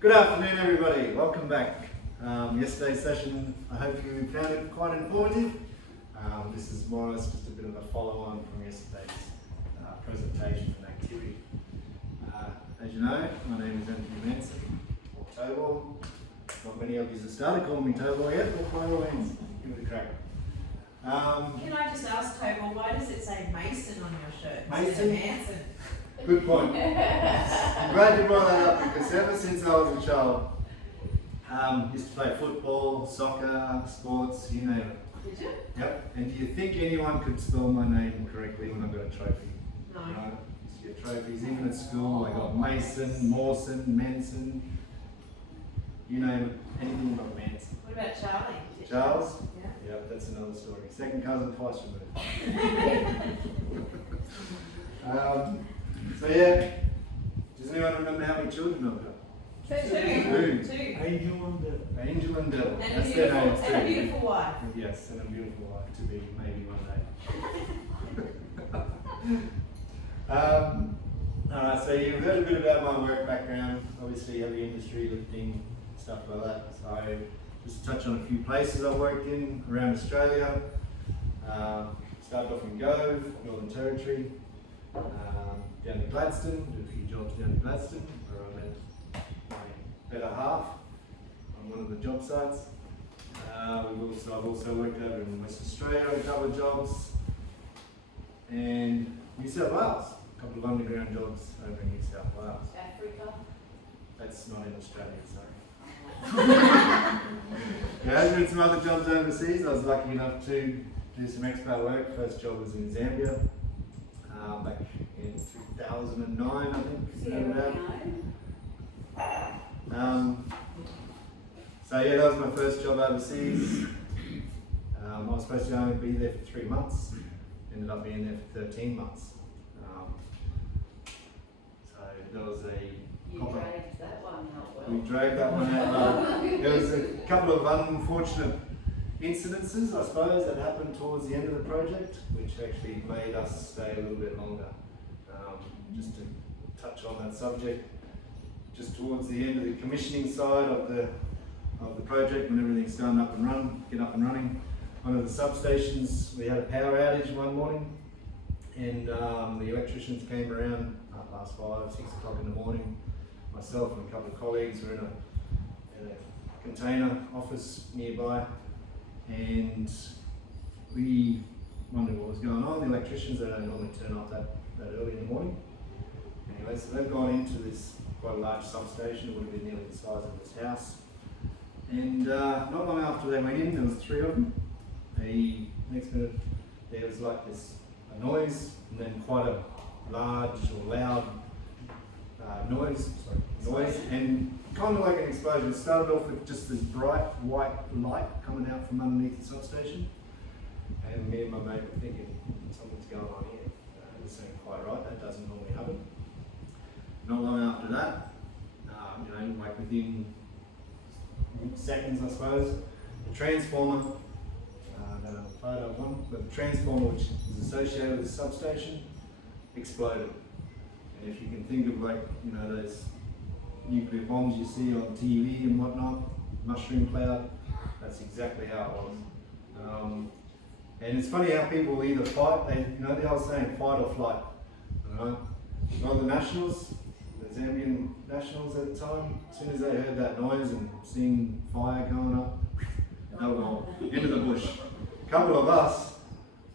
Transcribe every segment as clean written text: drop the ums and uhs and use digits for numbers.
Good afternoon, everybody. Welcome back. Yesterday's session, I hope you found it quite informative. This is more or less just a bit of a follow-on from yesterday's presentation and activity. As you know, my name is Anthony Manson, or Tobor. Not many of you have started calling me Tobor yet, but by all means, give it a crack. Can I just ask, Tobor, why does it say Mason on your shirt? Mason? Manson. Good point. I'm glad you brought that up because ever since I was a child, used to play football, soccer, sports, you name it. Did you? Yep. And do you think anyone could spell my name correctly when I got a trophy? No. Right? Used to get trophies, even at school. I got Mason, Mawson, Manson, you name it, anything but Manson. What about Charlie? Is it Charles? Yeah. Yep, that's another story. Second cousin twice removed. So yeah, does anyone remember how many children I've got? Two. Angel and Devil. Angel and Devil. And That's their names too. a beautiful wife. Yes, and a beautiful wife to be maybe one day. Alright, so you've heard a bit about my work background, obviously heavy industry, lifting, stuff like that. So just to touch on a few places I've worked in around Australia. Started off in Gove, Northern Territory. Down to Gladstone, did a few jobs down to Gladstone where I met my better half on one of the job sites. I've also worked over in West Australia on a couple of jobs, and New South Wales, a couple of underground jobs over in New South Wales. Africa. That's not in Australia, sorry. Yeah, I've done some other jobs overseas. I was lucky enough to do some expat work. First job was in Zambia. Back in 2009, I think. So yeah, that was my first job overseas. I was supposed to only be there for 3 months. Ended up being there for 13 months. So that was You dragged that one out well. we dragged that one out. There was a couple of unfortunate incidences, I suppose, that happened towards the end of the project, which actually made us stay a little bit longer. Just to touch on that subject, just towards the end of the commissioning side of the project, when everything's done up and running, one of the substations, we had a power outage one morning, and the electricians came around past 5, 6 o'clock in the morning. Myself and a couple of colleagues were in a container office nearby, and we wondered what was going on. The electricians, they don't normally turn off that early in the morning. Anyway, so they've gone into this quite a large substation. It would have been nearly the size of this house. And not long after they went in, there was 3 of them. The next minute, there was like a noise, and then quite a large or loud noise, and kind of like an explosion. It started off with just this bright white light coming out from underneath the substation, and me and my mate were thinking, something's going on here. This ain't quite right, that doesn't normally happen. Not long after that, like within seconds I suppose, the transformer, I don't have a photo of one, but the transformer which is associated with the substation exploded. And if you can think of those nuclear bombs you see on TV and whatnot, mushroom cloud, that's exactly how it was. And it's funny how people either fight, the old saying, fight or flight. One of the nationals, the Zambian nationals at the time, as soon as they heard that noise and seen fire going up, they were gone into the bush. A couple of us,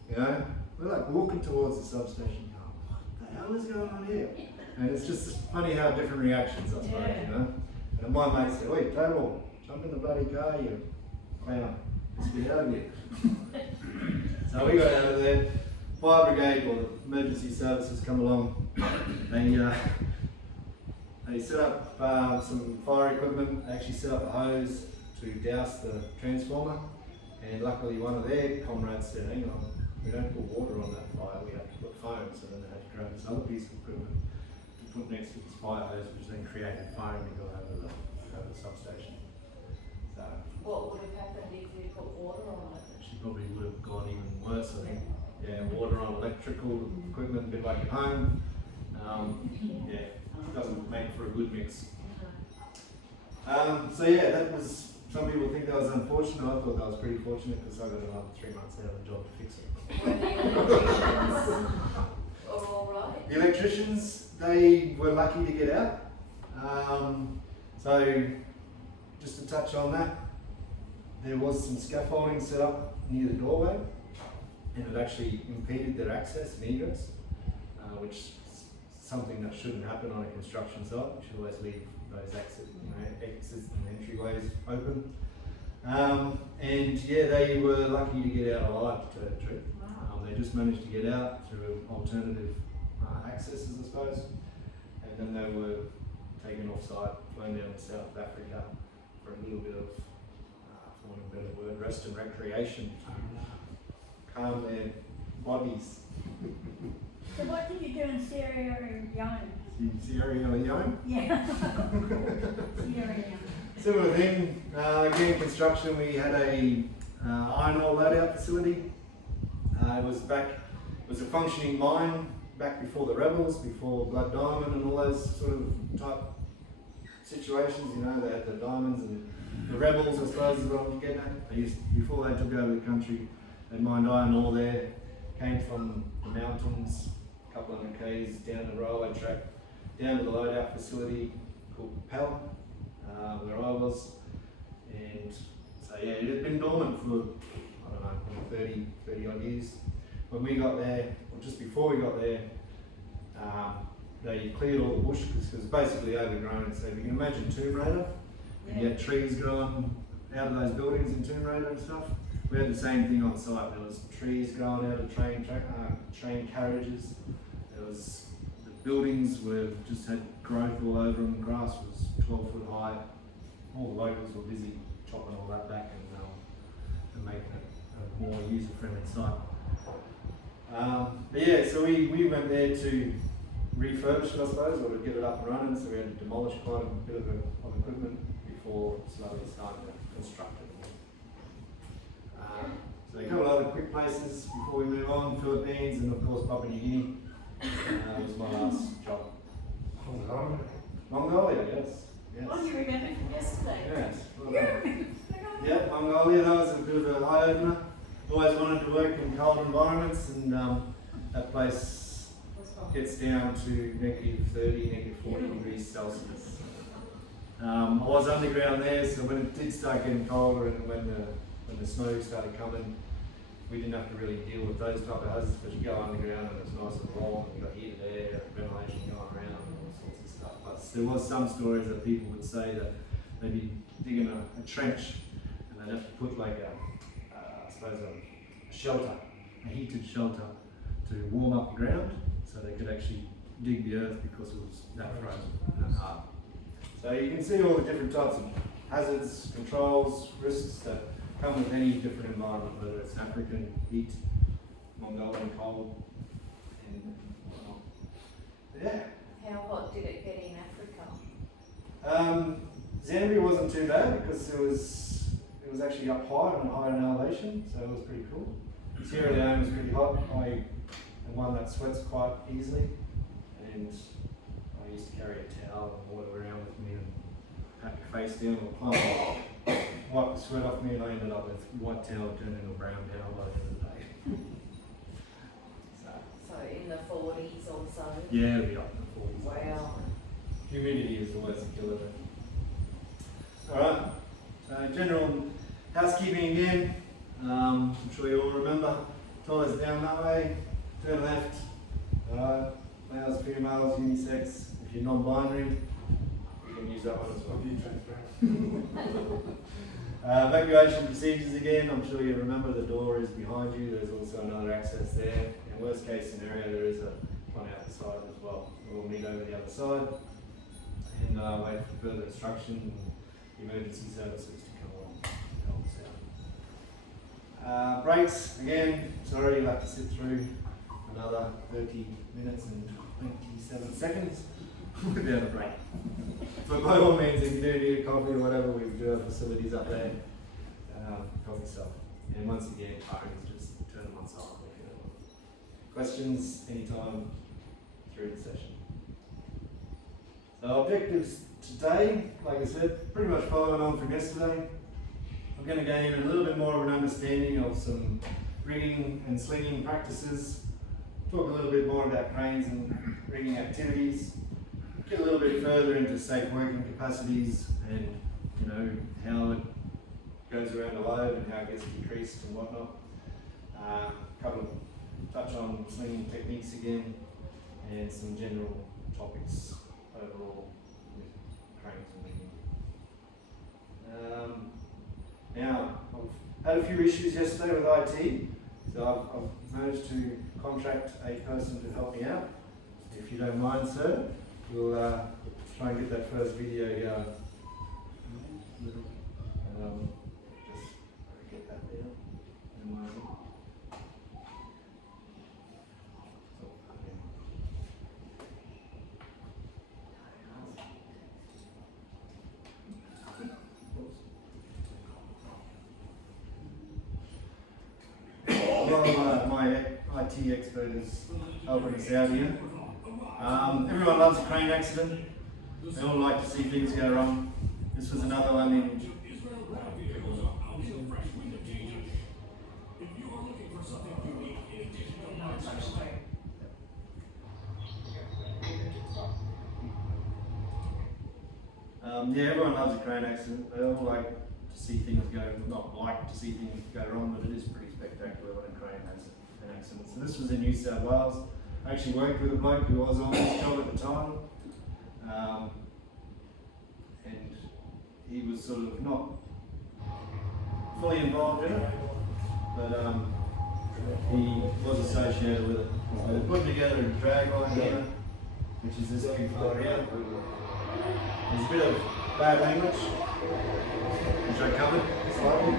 we're like walking towards the substation, going, what the hell is going on here? And it's just funny how different reactions, I suppose, And my mate said, wait, Tobor, jump in the bloody car, you clown. Let's get out of here. So we got out of there. Fire brigade or the emergency services come along. They set up some fire equipment. They actually set up a hose to douse the transformer. And luckily one of their comrades said, hang on, we don't put water on that fire, we have to put foam. So then they had to grab this other piece of equipment to put next to this fire hose, which then created foam to go over the substation. So What would have happened if we put water on it? she probably would have gone even worse, I think. Yeah, water on electrical equipment, a bit like at home. It doesn't make for a good mix. So yeah, that was, some people think that was unfortunate. I thought that was pretty fortunate because I got another 3 months out of the job to fix it. Were the electricians are all right? The electricians, they were lucky to get out. So just to touch on that, there was some scaffolding set up near the doorway and it actually impeded their access and egress, which is something that shouldn't happen on a construction site. You should always leave those exits and entryways open. And yeah, they were lucky to get out alive, to tell you the truth. They just managed to get out through alternative accesses, I suppose, and then they were taken off site, flown down to South Africa for a little bit of, for want of a better word, rest and recreation to calm their bodies. So what did you do in Sierra Leone? In Sierra Leone? Yeah. Sierra Leone. Similar thing, again construction, we had a iron ore loadout facility. It was a functioning mine back before the rebels, before Blood Diamond and all those sort of type situations, you know, they had the diamonds and the rebels, I suppose is what I'm getting at. Before they took over the country, they mined iron ore there, came from the mountains, a couple hundred k's down the railway track, down to the loadout facility called Pell, where I was, and so yeah, it had been dormant for, I don't know, 30 odd years. When we got there, or just before we got there, they cleared all the bush because it was basically overgrown. So if you can imagine Tomb Raider, and you had trees growing out of those buildings in Tomb Raider and stuff. We had the same thing on site. There was trees growing out of train carriages. There was, the buildings were just had growth all over them. Grass was 12 foot high. All the locals were busy chopping all that back and making it a more user-friendly site. But yeah, so we went there to refurbish it, I suppose, or to get it up and running. So we had to demolish quite a bit of equipment before slowly starting to construct it. So a couple of other quick places before we move on: Philippines and of course Papua New Guinea. Was my last job. Mongolia, yes. Oh, you remember from yesterday? Yes. Well You done. remember? Yeah, Mongolia, that was a bit of an eye-opener. Always wanted to work in cold environments, and that place gets down to -30, -40 degrees Celsius. I was underground there, so when it did start getting colder and when the snow started coming, we didn't have to really deal with those type of hazards, because you go underground and it's nice and warm, and you've got heated air, ventilation going around, and all sorts of stuff. But there was some stories that people would say that they'd be digging a trench and they'd have to put like I suppose a shelter, a heated shelter, to warm up the ground so they could actually dig the earth because it was that frozen and hard. So you can see all the different types of hazards, controls, risks that come with any different environment, whether it's African heat, Mongolian cold, and whatnot. Yeah. How hot did it get in Africa? Zambia wasn't too bad because it was actually up high and higher in elevation, so it was pretty cool. Sierra Leone was pretty hot. I am one that sweats quite easily, and I used to carry a towel and water around with me and have to face down or climb up, wipe the sweat off me, and I ended up with white towel turned into a brown towel by the end of the day. So in the 40s or so? Yeah, it'll be up in the 40s. Wow. Humidity is always a killer there. Alright, general housekeeping again. I'm sure you all remember. Toilets down that way, turn left. Alright, males, females, unisex. If you're non-binary, you can use that one as well. Evacuation procedures again. I'm sure you remember the door is behind you. There's also another access there. In worst case scenario, there is one out the side as well. We'll meet over the other side and wait for further instruction and emergency services to come along and help us out. Breaks, again, sorry, you'll have to sit through another 30 minutes and 27 seconds without a break. But by all means, if you do need a coffee or whatever, we do have facilities up there. Help yourself. And once again, phones, just turn them on silent if you don't want. Questions anytime through the session. So objectives today, like I said, pretty much following on from yesterday. I'm going to gain a little bit more of an understanding of some rigging and slinging practices, talk a little bit more about cranes and rigging activities, get a little bit further into safe working capacities and how it goes around a load and how it gets decreased and whatnot. Couple of touch on slinging techniques again and some general topics overall with cranes and rigging. Now, I've had a few issues yesterday with IT, so I've managed to contract a person to help me out. If you don't mind, sir, we'll try and get that first video going. Just get that there. Well, my IT expert is helping us out here. Everyone loves a crane accident. They all like to see things go wrong. This was another one in. Yeah, everyone loves a crane accident. They all like to see things go, not like to see things go wrong, but it is pretty spectacular when a crane has an accident. So this was in New South Wales. I actually worked with a bloke who was on this job at the time, and he was sort of not fully involved in it, but he was associated with it. So they put together a drag line here, which is this Q4 here. There's a bit of bad language, which I covered slightly.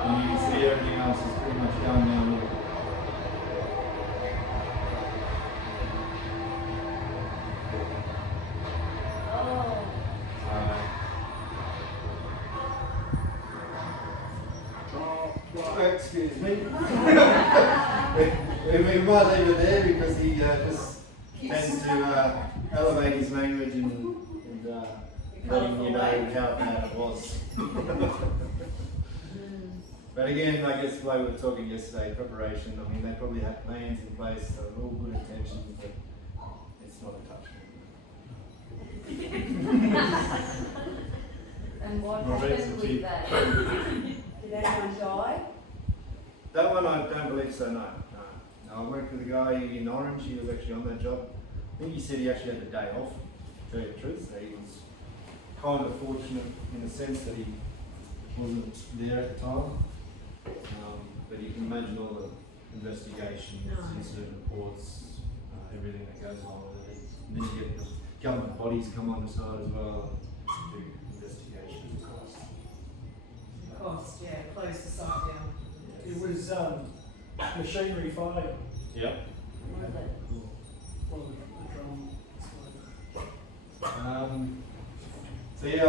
And you can see everything else is pretty much going down here. Excuse me. we might leave it there because he just tends to elevate his language and letting you know how bad it was. But again, I guess like we were talking yesterday, preparation, I mean, they probably had plans in place, so all good intentions, but it's not a touch. And what Well, that's happened a with that? Did anyone die? That one I don't believe so, no. No, I worked with a guy in Orange, he was actually on that job. I think he said he actually had the day off, to tell you the truth, so he was kind of fortunate in the sense that he wasn't there at the time. But you can imagine all the investigations, incident reports, everything that goes on with it. And then you get the government bodies come on the side as well and do investigations. Cost, yeah, close the site down. It was machinery fire. Yep. Was it? One of the drum. So yeah,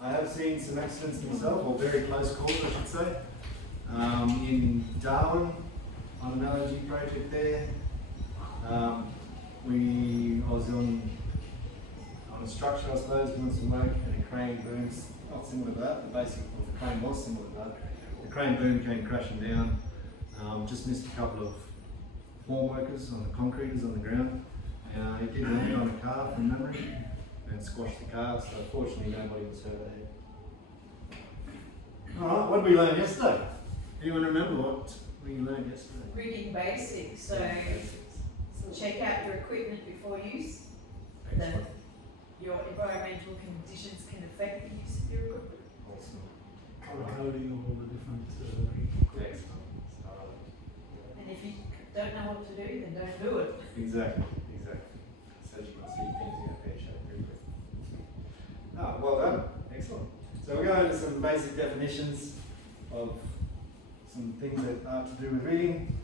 I have seen some accidents myself, or very close calls I should say. In Darwin, on an LNG project there. I was on a structure, I suppose, doing some work, and a crane booms, not similar to that, but basically the crane was similar to that. The crane boom came crashing down, just missed a couple of form workers on the concreters on the ground. It did land on a car from memory and squashed the car, so fortunately nobody was hurt ahead. Alright, what did we learn yesterday? Anyone remember what we learned yesterday? Rigging basics, so check out your equipment before use. Excellent. Your environmental conditions can affect the use of your equipment. Awesome. Colour coding all the different. Excellent. And if you don't know what to do, then don't do it. Exactly. So you can see things in a fair shape very quick. Ah, well done. Excellent. So we're going into some basic definitions of some things that are to do with rigging.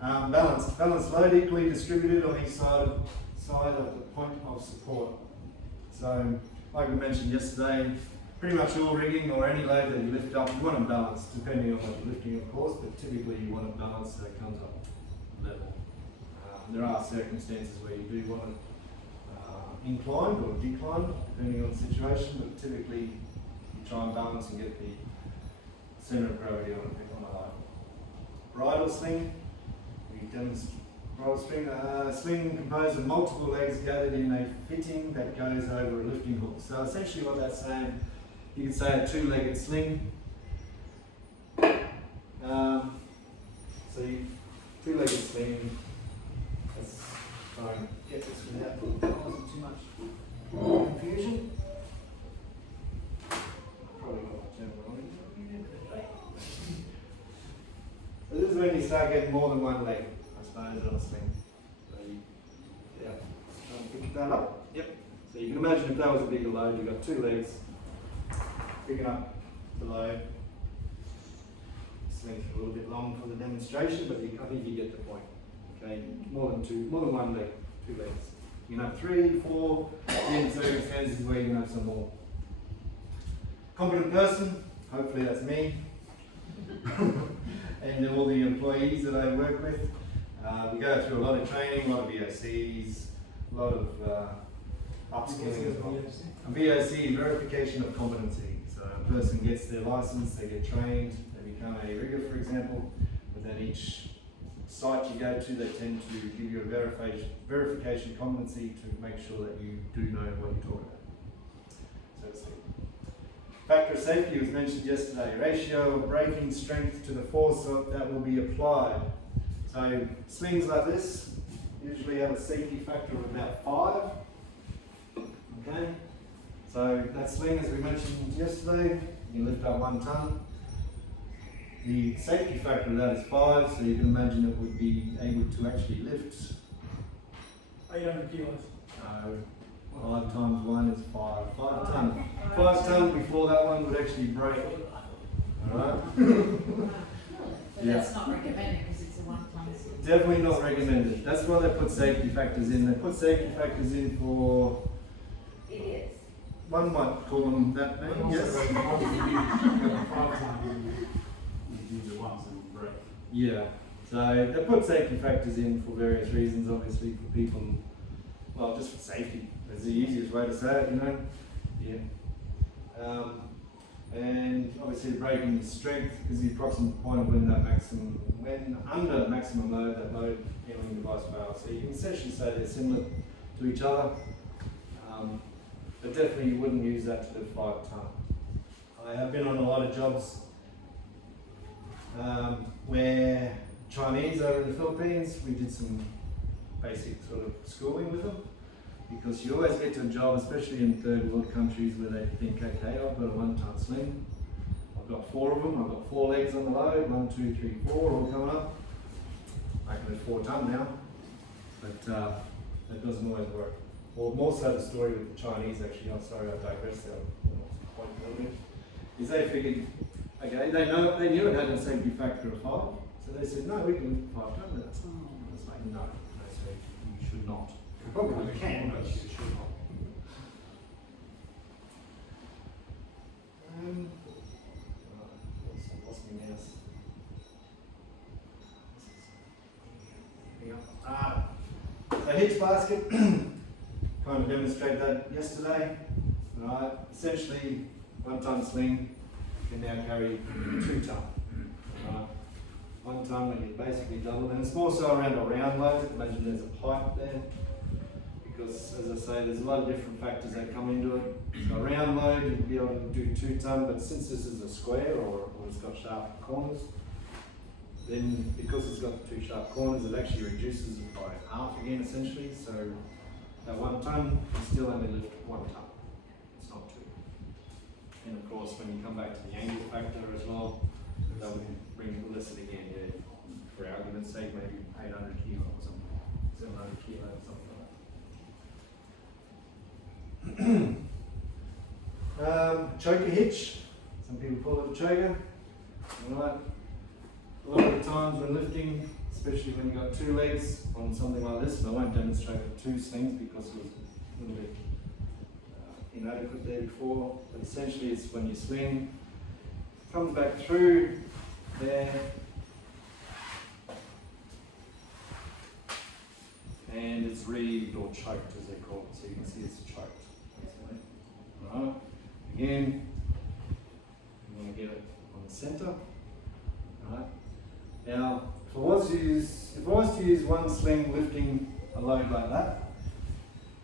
Balanced load equally distributed on each side of the point of support. So, like we mentioned yesterday, pretty much all rigging or any load that you lift up, you want to balance, depending on what you're lifting of course, but typically you want to balance so it comes up level. There are circumstances where you do want it inclined or declined, depending on the situation, but typically you try and balance and get the centre of gravity on a load. Bridle sling, we demonstrate bridle string, sling composed of multiple legs gathered in a fitting that goes over a lifting hook. So essentially what that's saying, you can say a two-legged sling. So you two-legged sling, let's try and get this without causing too much confusion. Probably got my term wrong. So this is when you start getting more than one leg, I suppose, on a sling. So you, yeah, pick that up. Yep. So you can imagine if that was a bigger load, you've got two legs picking up the load. Sling's a little bit long for the demonstration, but I think you get the point. Okay, more than one leg, two legs. You can have 3, 4, in circumstances where you can have some more. Competent person, hopefully that's me. And all the employees that I work with. We go through a lot of training, a lot of VOCs, a lot of upskilling as well. A VOC is verification of competency. So a person gets their license, they get trained, they become a rigger, for example. But then each site you go to, they tend to give you a verification competency to make sure that you do know what you're talking about, so to speak. Factor of safety was mentioned yesterday. Ratio of braking strength to the force that will be applied. So slings like this usually have a safety factor of about 5. Okay. So that sling, as we mentioned yesterday, you can lift up 1 ton. The safety factor of that is 5, so you can imagine it would be able to actually lift 800 kilos. 5 times 1 is 5. 5 ton. 5 ton before that one would actually break. Alright? But that's not recommended because it's a 1 ton. Definitely not recommended. That's why they put safety factors in. They put safety factors in for. Idiots. One might call them that name, yes? Yeah. So they put safety factors in for various reasons, obviously for people, well, just for safety. That's the easiest way to say it, you know? Yeah. And obviously the braking strength is the approximate point of when under maximum load, that load handling device fails. So you can essentially say they're similar to each other, but definitely you wouldn't use that to lift 5 ton. I have been on a lot of jobs where Chinese over in the Philippines, we did some basic sort of schooling with them. Because you always get to a job, especially in third world countries, where they think, okay, I've got a 1 ton sling, I've got 4 of them, I've got 4 legs on the load, 1, 2, 3, 4, all coming up. I can lift 4 ton now, but that doesn't always work. Or more so the story with the Chinese actually, I'm sorry I digress there quite a little bit, is they figured, okay, they knew it had a safety factor of 5, so they said, no, we can lift 5 ton with that. I was like, no, they said, you should not. Probably can, but you should not. Lost my mouse. So hitch basket, kind of demonstrated that yesterday. Right, essentially 1 ton sling can now carry 2 ton. Right. 1 ton when you basically double, and it's more so around a round load. Imagine there's a pipe there. Because, as I say, there's a lot of different factors that come into it. So a round load, you'd be able to do 2 ton, but since this is a square or it's got sharp corners, then because it's got 2 sharp corners, it actually reduces it by half again, essentially. So that 1 ton, you still only lift 1 ton. It's not 2. And of course, when you come back to the angle factor as well, that would bring it listed again, yeah. For argument's sake, maybe 800 kilo or something, 700 kilo or something. Choker hitch, some people call it a choker. Alright. A lot of the times when lifting, especially when you've got 2 legs on something like this, and I won't demonstrate with 2 slings because it was a little bit inadequate there before, but essentially it's when you swing, comes back through there, and it's reeved or choked as they call it, so you can see it's choked. Alright, again, you want to get it on the centre. Alright, now if I was to use one sling lifting a load like that,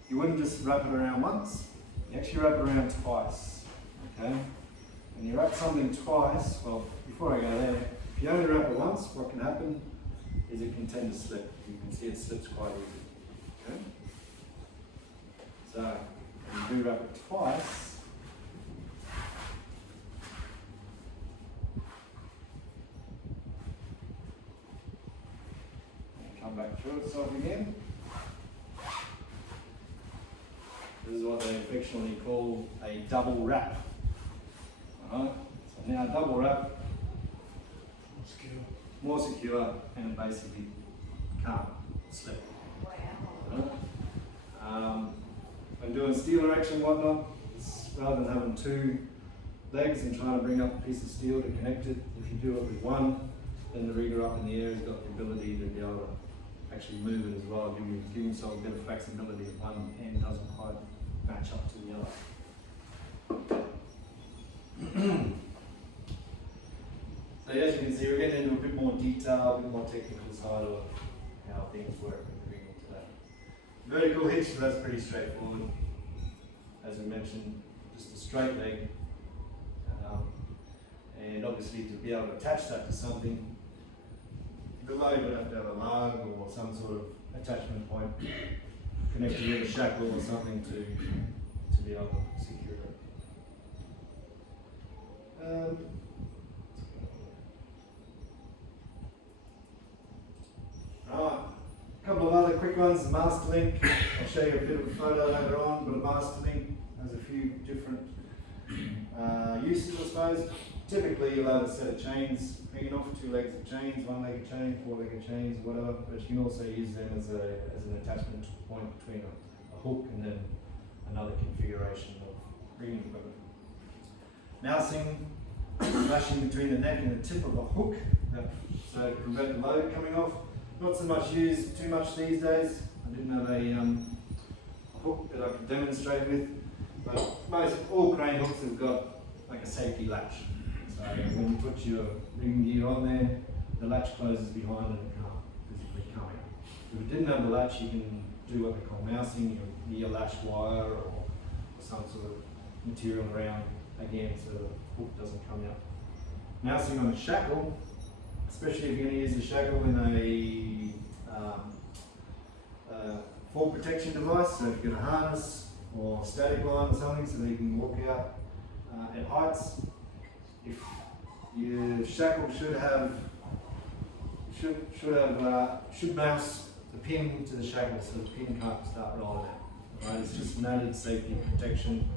you wouldn't just wrap it around once, you actually wrap it around twice. Okay? When you wrap something twice, well, before I go there, if you only wrap it once, what can happen is it can tend to slip. You can see it slips quite easy. Okay? So, when you do wrap it twice, and come back through itself again. This is what they affectionately call a double wrap. Alright, so now double wrap, more secure, and it basically can't slip. Wow. When doing steel erection and whatnot, rather than having two legs and trying to bring up a piece of steel to connect it, if you do it with one, then the rigger up in the air has got the ability to be able to actually move it as well, give yourself a bit of flexibility if one end doesn't quite match up to the other. So as you can see, we're getting into a bit more detail, a bit more technical side of how things work with the rigging today. Vertical hitch, so that's pretty straightforward. As we mentioned, just a straight leg. And obviously to be able to attach that to something, the load would have to have a lug or some sort of attachment point connected with a shackle or something to be able to secure it. Alright, a couple of other quick ones. The master link, I'll show you a bit of a photo later on, but a master link has a few different uses, I suppose. Typically you'll have a set of chains hanging off, 2 legs of chains, 1 leg of chain, 4 leg of chains, whatever, but you can also use them as an attachment point between a hook and then another configuration of rigging equipment. Mousing, lashing between the neck and the tip of a hook, so to prevent the load coming off. Not so much used too much these days. I didn't have a hook that I could demonstrate with, but all crane hooks have got like a safety latch. So when you put your rigging gear on there, the latch closes behind and it can't physically come out. If it didn't have the latch, you can do what they call mousing, your lash wire or some sort of material around again so the hook doesn't come out. Mousing on a shackle, especially if you're going to use the shackle in a fall protection device, so if you've got a harness or static line or something so that you can walk out at heights. If your shackle should mouse the pin to the shackle so the pin can't start rolling out. Right? It's just an added safety protection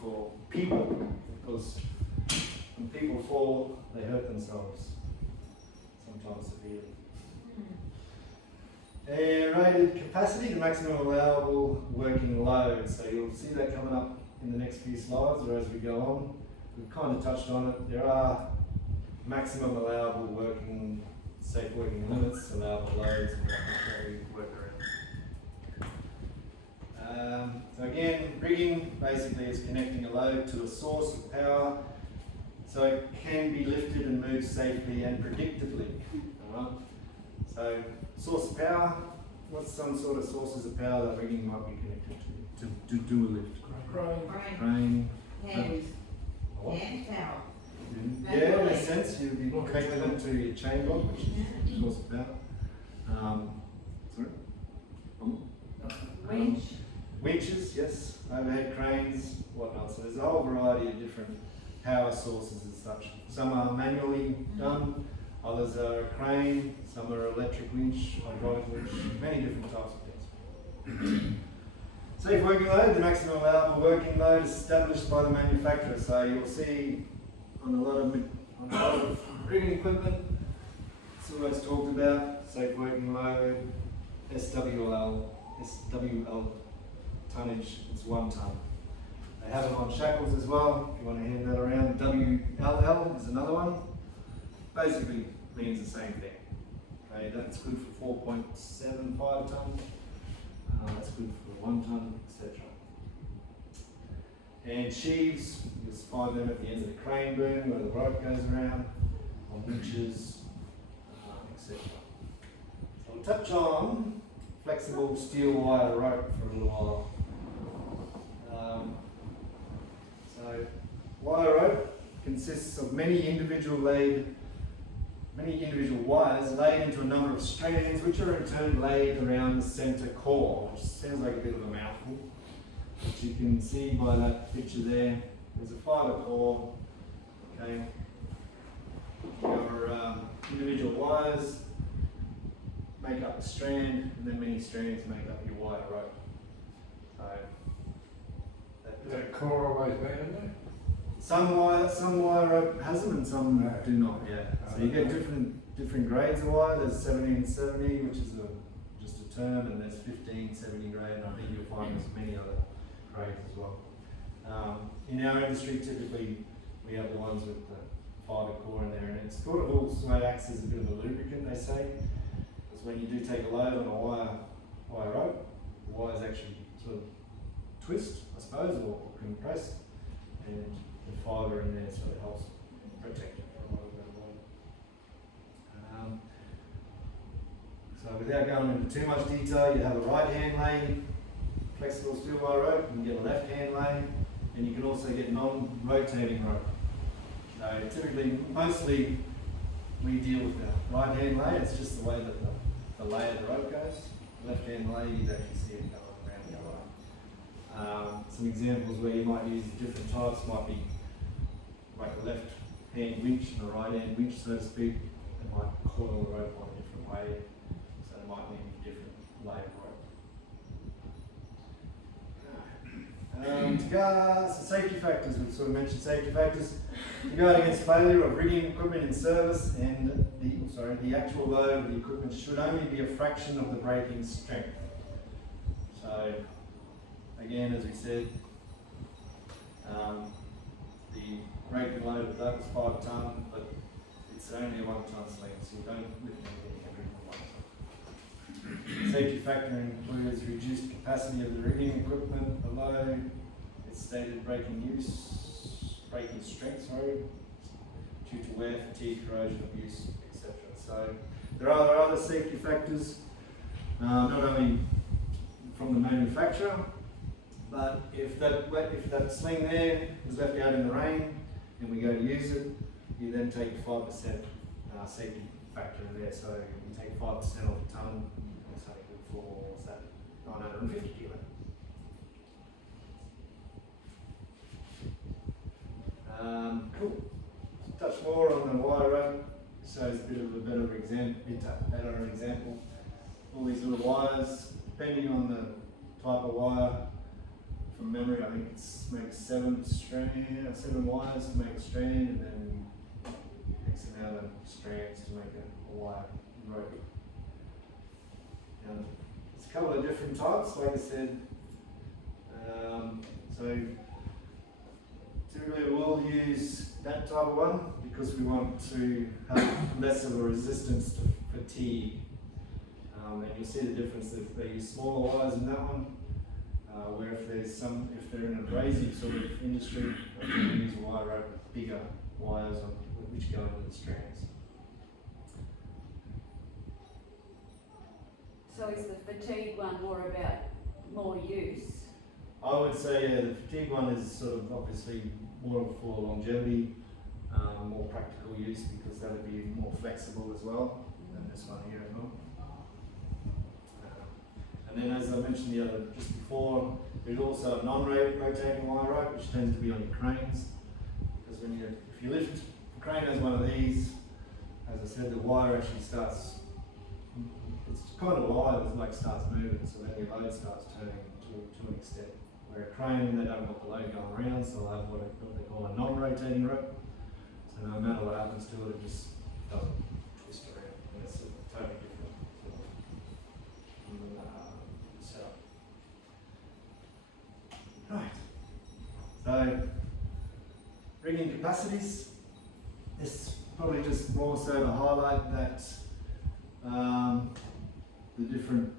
for people, because when people fall, they hurt themselves, sometimes severely. Rated capacity, the maximum allowable working load. So you'll see that coming up in the next few slides or as we go on. We've kind of touched on it. There are maximum allowable safe working limits, allowable loads, and what we work around. So again, rigging basically is connecting a load to a source of power so it can be lifted and moved safely and predictably. Alright? So source of power, what's some sort of sources of power that rigging might be connected to do a lift? Crane. Crane. Hand. What? Hand power. Yeah, in a sense, you'd be connecting them to your chain block, which is source of power. Sorry? Winch. Winches, yes, overhead cranes, whatnot. So there's a whole variety of different power sources as such. Some are manually done, others are a crane, some are electric winch, hydraulic winch, many different types of things. Safe working load, the maximum allowable working load is established by the manufacturer. So you'll see on a lot of rigging equipment, it's always talked about, safe working load, SWL tonnage, it's 1 ton. They have it on shackles as well, if you want to hand that around. WLL is another one. Basically means the same thing. Okay, that's good for 4.75 tons. That's good for 1 ton, etc. And sheaves, you'll find them at the end of the crane boom where the rope goes around, on winches, etc. So we'll touch on flexible steel wire rope for a little while. So wire rope consists of many individual wires laid into a number of strands, which are in turn laid around the centre core, which sounds like a bit of a mouthful. But you can see by that picture there, there's a fibre core. Okay, your individual wires make up the strand, and then many strands make up your wire rope. So Is that core always been in there? some wire rope has them, and some do not. Yeah. So you get different grades of wire. There's 1770, which is just a term, and there's 1570 grade, and I think you'll find there's many other grades as well. In our industry, typically we have the ones with the fibre core in there, and it sort of also acts as a bit of a lubricant, they say, because when you do take a load on a wire rope, the wires actually sort of twist, I suppose, or compress, and the fibre in there sort of helps protect it from a lot of that load. So without going into too much detail, you have a right hand lane, flexible steel wire rope, you can get a left hand lane, and you can also get non-rotating rope. So typically, mostly we deal with the right hand lane, it's just the way that the lay of the rope goes. Left hand lay, you actually see it going around the other way. Some examples where you might use different types might be like a left hand winch and a right hand winch, so to speak. They might coil the rope on a different way, so it might need a different lay of rope. So safety factors, we've sort of mentioned safety factors. To guard against failure of rigging equipment in service, and the actual load of the equipment should only be a fraction of the braking strength. So again, as we said, the braking load of that was 5 tonne, but it's only a 1 tonne sling, so you don't lift anything heavier than 1 tonne. Safety factor includes reduced capacity of the rigging equipment below its stated braking strength, due to wear, fatigue, corrosion, abuse, etc. So there are other safety factors, not only from the manufacturer, but if that sling there is left out in the rain and we go to use it, you then take 5% safety factor in there. So you take 5% off a tonne, it's only good for, what's that, 950 kilo. Cool. Touch more on the wire rope. So it's a bit of a better example. All these little wires, depending on the type of wire. From memory, I think it's maybe 7 wires to make a strand, and then X amount of strands to make a wire rope. There's a couple of different types, like I said. So typically we'll use that type of one because we want to have less of a resistance to fatigue. And you'll see the difference if they use smaller wires in that one, where if they're in an abrasive sort of industry, they use a wire rope with bigger wires on which go into the strands. So is the fatigue one more about more use? I would say the fatigue one is sort of obviously more for longevity, more practical use, because that would be more flexible as well than this one here as well. And then, as I mentioned just before, there's also a non-rotating wire rope, which tends to be on your cranes, because if you lift, the crane has one of these, as I said, the wire actually starts, it's kind of live, it starts moving, so then your load starts turning to an extent. Where a crane, they don't want the load going around, so they'll have what they call a non-rotating rope. So no matter what happens to it, it just doesn't twist around, and it's a totally different sort of setup. capacities. This probably just more so to highlight that the different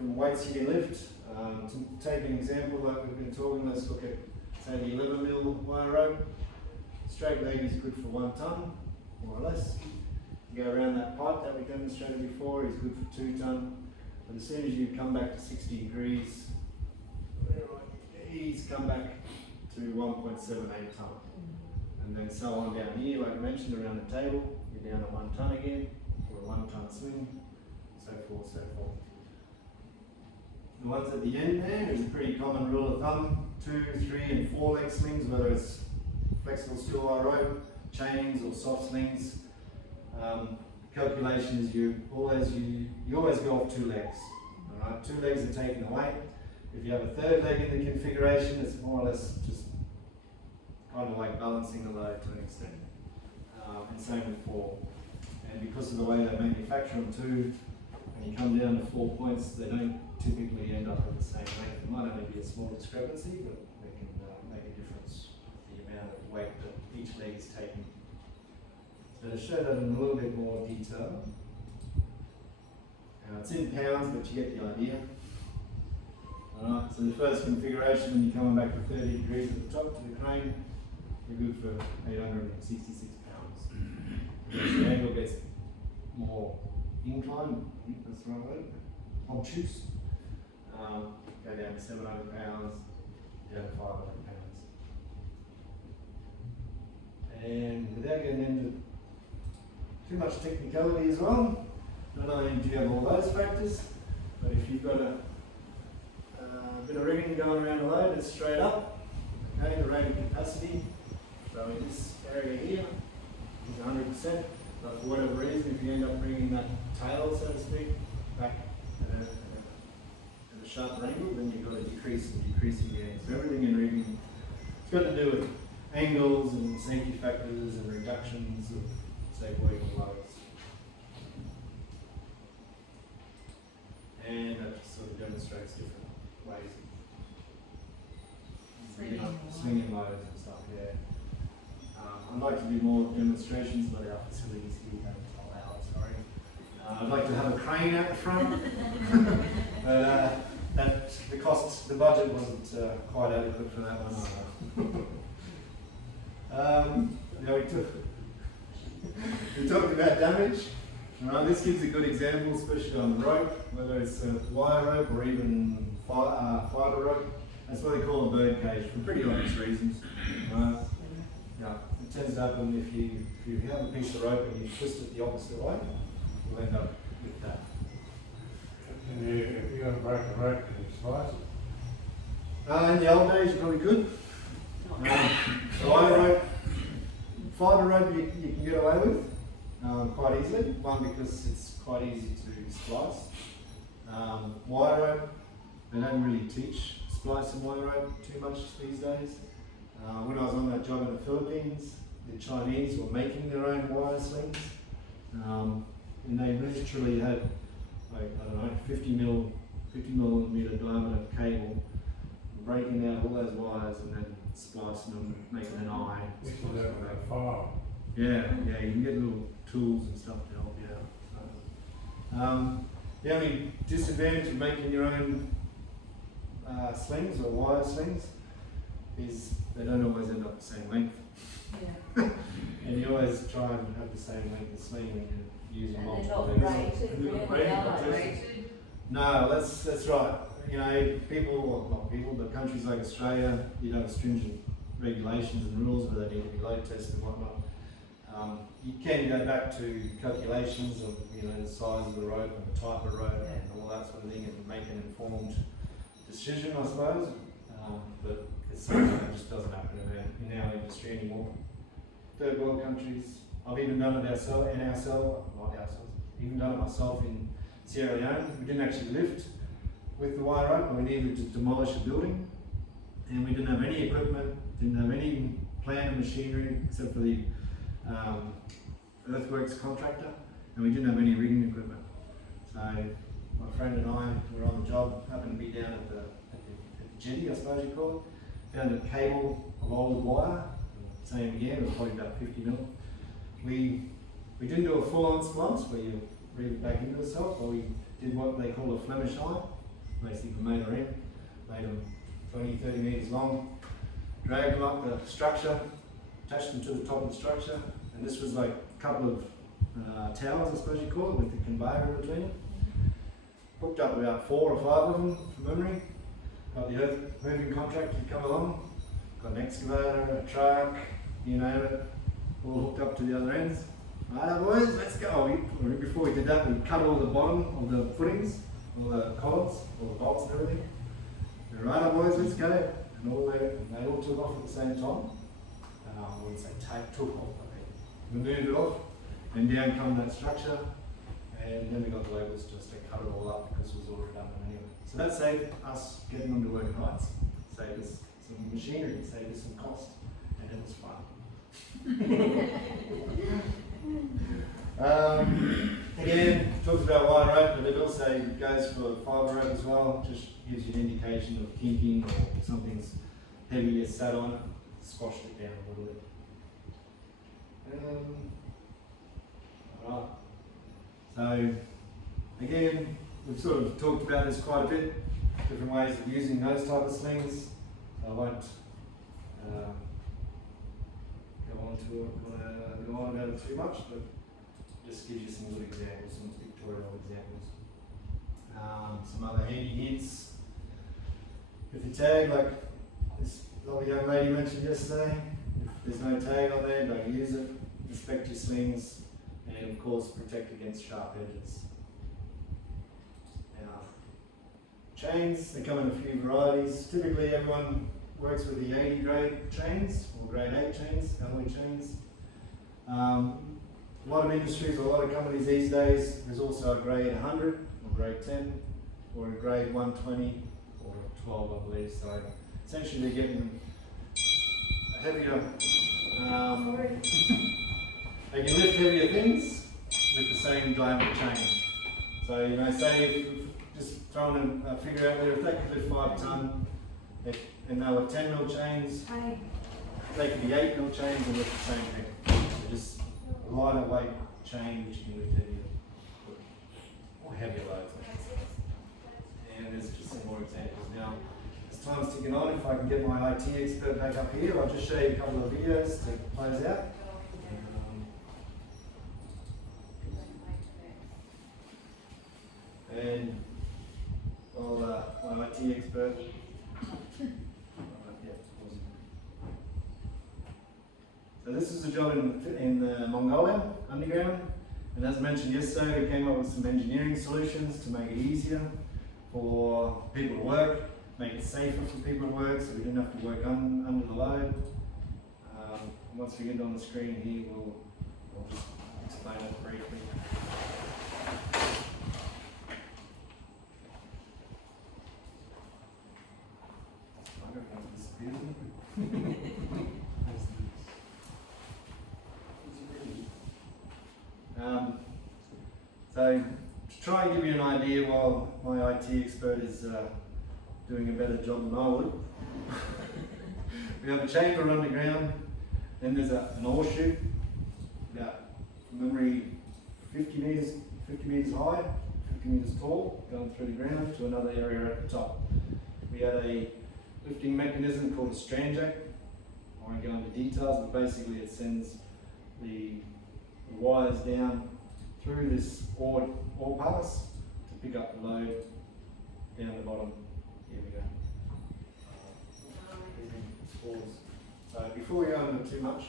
weights you can lift. To take an example, like we've been talking, let's look at say the 11 mil wire rope. Straight leg is good for 1 ton, more or less. You go around that pipe that we demonstrated before is good for 2 ton. But as soon as you come back to 60 degrees, ease come back to 1.78 ton. And then so on down here, like I mentioned, around the table, you're down to 1 ton again, or a 1 ton swing, so forth, so forth. The ones at the end there is a pretty common rule of thumb, 2, 3 and 4 leg slings, whether it's flexible steel wire rope, chains or soft slings. Calculation is you always go off 2 legs. Alright, 2 legs are taken away. If you have a 3rd leg in the configuration, it's more or less just kind of like balancing the load to an extent. And same with 4. And because of the way they manufacture them too, when you come down to 4 points, they don't typically end up at the same length. It might only be a small discrepancy, but they can make a difference with the amount of weight that each leg is taking. So to show that in a little bit more detail, it's in pounds, but you get the idea. Alright, so the first configuration, when you're coming back to 30 degrees at the top to the crane, you're good for 866 pounds. As the angle gets more inclined, I think that's the right word, obtuse, go down to 700 pounds, down to 500 pounds. And without getting into too much technicality as well, not only do you have all those factors, but if you've got a bit of rigging going around the load that's straight up, okay, the rated capacity, so in this area here is 100%, but for whatever reason, if you end up bringing that tail, so to speak, back at a sharper angle, then you've got to decrease and decrease again. So everything in rigging, it's got to do with angles and safety factors and reductions of, say, working loads. And that just sort of demonstrates different ways of swinging loads and stuff, yeah. I'd like to do more demonstrations, but our facilities here don't allow it, sorry. I'd like to have a crane out the front. The budget wasn't quite adequate for that one. We talked about damage. This gives a good example, especially on the rope, whether it's a wire rope or even fibre rope. That's what they call a bird cage for pretty obvious reasons. Yeah, it tends to happen if you have a piece of rope and you twist it the opposite way, you'll end up with that. And if you're going to break a rope, can you slice it? In the old days, you probably could. Wire rope, fibre rope, you can get away with quite easily. One, because it's quite easy to splice. Wire rope, they don't really teach splicing wire rope too much these days. When I was on that job in the Philippines, the Chinese were making their own wire slings, and they literally had, like, I don't know, 50 millimeter diameter cable, breaking out all those wires and then splicing them, making an eye. This is out with a file. Yeah, you can get little tools and stuff to help you out. So, the only disadvantage of making your own slings or wire slings is they don't always end up the same length. Yeah. And you always try and have the same length of sling when you use And multiple they're not lengths. rated, They're not really, rated, are but they? just- No, that's right. You know, not people, but countries like Australia, you have stringent regulations and rules where they need to be load tested and whatnot. You can go back to calculations of, the size of the rope and the type of rope and all that sort of thing and make an informed decision, I suppose. But it's something that just doesn't happen in our industry anymore. Third world countries, I've even done it even done it myself in Sierra Leone. We didn't actually lift with the wire rope, and we needed to demolish a building, and we didn't have any equipment, didn't have any plant and machinery except for the earthworks contractor, and we didn't have any rigging equipment. So my friend and I were on the job, happened to be down at the jetty, I suppose you call it, found a cable of old wire. Same again, it was probably about 50 mil. We didn't do a full-on splice where you read it back into itself, but we did what they call a Flemish eye. Basically, we made a ring, made them 20, 30 metres long, dragged them up the structure, attached them to the top of the structure, and this was like a couple of towers, I suppose you call it, with the conveyor in between them. Hooked up about 4 or 5 of them from memory. Got the earth moving contractor to come along. Got an excavator, a truck, you name it, all hooked up to the other ends. Right, boys, let's go. Before we did that, we cut all the bottom of the footings, all the columns, all the bolts and everything. Right, boys, let's go. And they all took off at the same time. I wouldn't say took off, but we moved it off. And down come that structure. And then we got the labourers just to cut it all up because it was all redundant anyway. So that saved us getting them to work at heights. Saved us some machinery, saved us some cost, and it was fun. Again, talks about wire rope, but it also goes for fibre rope as well. Just gives you an indication of kinking or something's heavy is sat on it. Squashed it down a little bit. Alright. So, again, we've sort of talked about this quite a bit, different ways of using those type of slings. I won't go on about it too much, but just gives you some good examples, some pictorial examples. Some other handy hints. If the tag, like this lovely young lady mentioned yesterday, if there's no tag on there, don't use it. Inspect your slings, and of course protect against sharp edges. Now, chains, they come in a few varieties. Typically everyone works with the 80 grade chains, or grade 8 chains, alloy chains. A lot of industries, a lot of companies these days, there's also a grade 100, or grade 10, or a grade 120, or 12 I believe. So essentially they're getting a heavier, they can lift heavier things with the same diameter chain. So, you know, say if you've just thrown a figure out there, if they could lift 5 tonne, and they were 10 mil chains, they could be 8 mil chains and lift the same thing. So just a lighter weight chain which can lift heavier, or heavier loads. And there's just some more examples now. As time's ticking on, if I can get my IT expert back up here, I'll just show you a couple of videos to close out. And my IT expert. So this is a job in Mongolia underground, and as mentioned yesterday, we came up with some engineering solutions to make it easier for people to work, make it safer for people to work, so we didn't have to work under the load. Once we get it on the screen here, we'll just explain it briefly. So, to try and give you an idea while my IT expert is doing a better job than I would, we have a chamber underground, then there's an ore chute, about, from memory, 50 metres high, 50 metres tall, going through the ground to another area at the top. We had a lifting mechanism called a strand jack. I won't go into details, but basically it sends the wires down through this ore pass to pick up the load down the bottom. Here we go. So before we go into too much,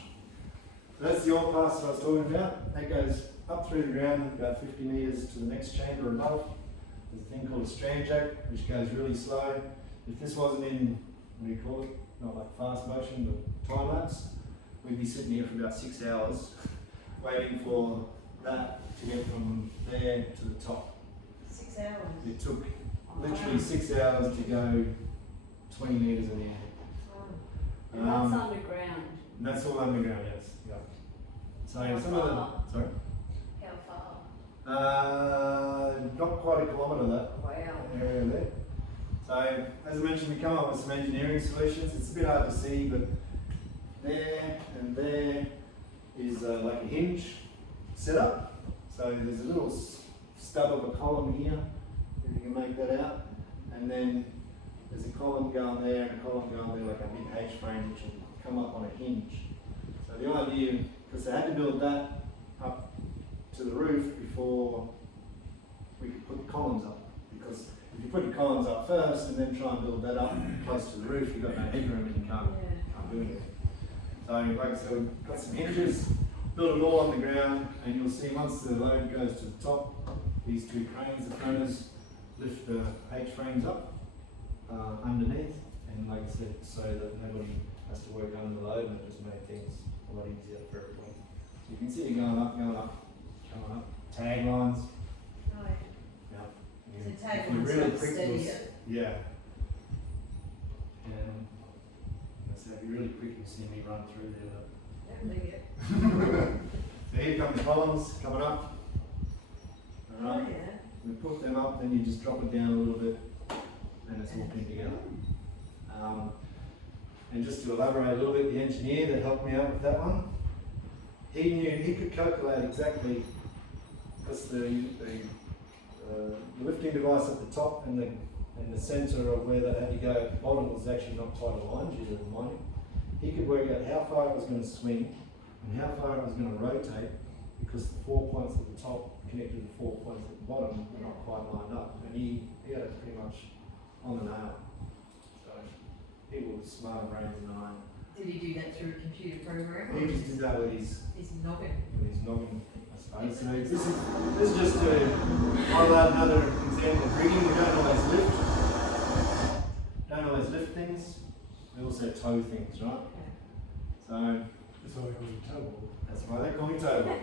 that's the ore pass that I was talking about. That goes up through the ground about 50 metres to the next chamber above. There's a thing called a strand jack, which goes really slow. If this wasn't in, what do you call it? Not like fast motion, but time lapse, we'd be sitting here for about 6 hours waiting for that to get from there to the top. 6 hours? It took literally 6 hours to go 20 metres in the air. And that's underground. And that's all underground, yes. Yeah. So How some of far? the, sorry? How far? Not quite a kilometre that Wow. area there. So as I mentioned, we come up with some engineering solutions. It's a bit hard to see, but there and there is like a hinge setup. So there's a little stub of a column here, if you can make that out. And then there's a column going there and a column going there, like a big H frame which will come up on a hinge. So the idea, because they had to build that up to the roof before we could put the columns up. Because if you put your columns up first and then try and build that up close to the roof, you've got no headroom and you can't do anything. So like I said, we've got some hinges, built it all on the ground, and you'll see once the load goes to the top, these two cranes, the craners, lift the H-frames up underneath, and like I said, so that nobody has to work under the load, and it just made things a lot easier for everyone. So you can see it going up, going up, going up. Tag lines. Right. Yeah. So tag If you lines really got quick, steadier. yeah. And so if you're really quick, you see me run through there. So here come the columns coming up. Oh, Alright. yeah. We put them up, then you just drop it down a little bit, and it's all pinned together. And just to elaborate a little bit, the engineer that helped me out with that one, he knew, he could calculate exactly, because the lifting device at the top and the centre of where that had to go at the bottom was actually not quite aligned due to the mining. He could work out how far it was going to swing and how far it was going to rotate, because the 4 points at the top connected to the 4 points at the bottom were not quite lined up, and he had it pretty much on the nail. So he was smarter brain than I am. Did he do that through a computer program? He just did that with his noggin. noggin, I suppose. So this is just to highlight another example of rigging. We don't always lift things. We also tow things, right? So That's why we call it towable. that's why they call me towable.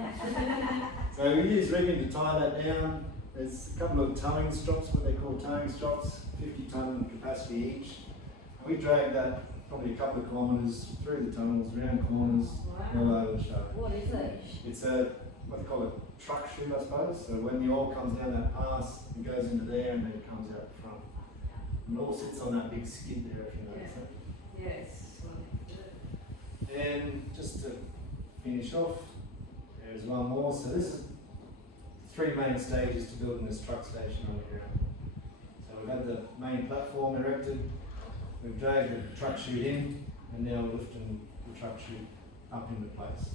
So we use rigging to tie that down. There's a couple of towing strops, what they call towing strops, 50-ton capacity each. And we drag that probably a couple of kilometres through the tunnels, around corners, all over the show. What is it? It's a, what they call a truck chute, I suppose. So when the oil comes down that pass, it goes into there and then it comes out the front. And it all sits on that big skid there, if you notice it. Yes. And just to finish off, there's one more. So this is three main stages to building this truck station on the ground. So we've had the main platform erected, we've dragged the truck chute in, and now we're lifting the truck chute up into place.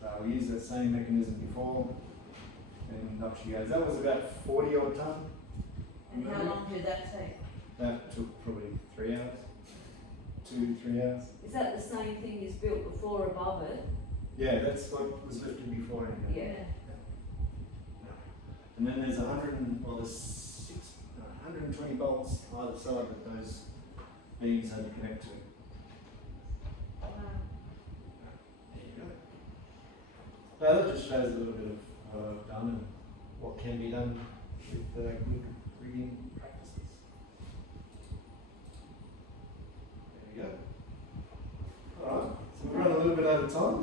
So we used that same mechanism before, and up she goes. That was about 40 odd tonne. And how long did that take? That took probably 3 hours. 2-3 hours. Is that the same thing as built the floor above it? Yeah, that's what was lifted before. Yeah. And then there's 120 bolts either side that those beams had to connect to. There you go. Now that just shows a little bit of what I've done and what can be done with good rigging practices. There you go. Alright, so we're running a little bit over time,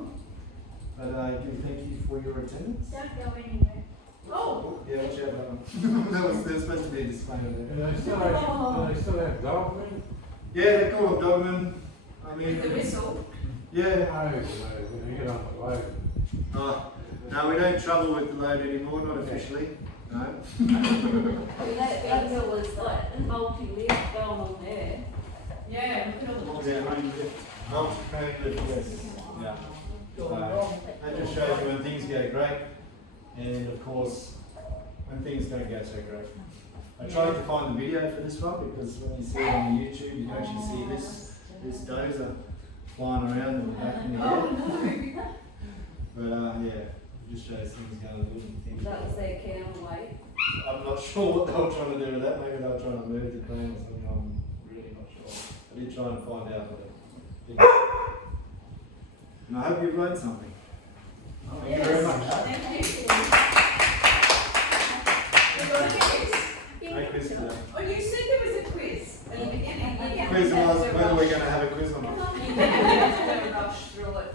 but I do thank you for your attendance. Don't go anywhere. Oh! Yeah, watch out that one. There's supposed to be a disclaimer there. And they still have dogmen? Yeah, they call them dogmen. I mean, The whistle. yeah. No, when you get on the load. Oh, no, we don't trouble with the load anymore, not officially. No. I mean, that hill was like multi-lift going on there. Yeah, look at all the Yeah, multi-crane lift, yes. Yeah. That just shows you when things go great, and of course, when things don't go so great. I tried to find the video for this one because when you see it on YouTube, you can actually see this dozer flying around in the back in the air. But yeah, it just shows things going good and things. That was their counterweight. I'm not sure what they were trying to do with that. Maybe they were trying to move the crane or something. I'm really not sure. I did try and find out, but I didn't. And I hope you've learned something. Thank you very much. Thank you. We've got a quiz. Great quiz today. Oh, you said there was a quiz at the beginning. Quiz was whether we're going to have a quiz or not. You don't have to rush through it.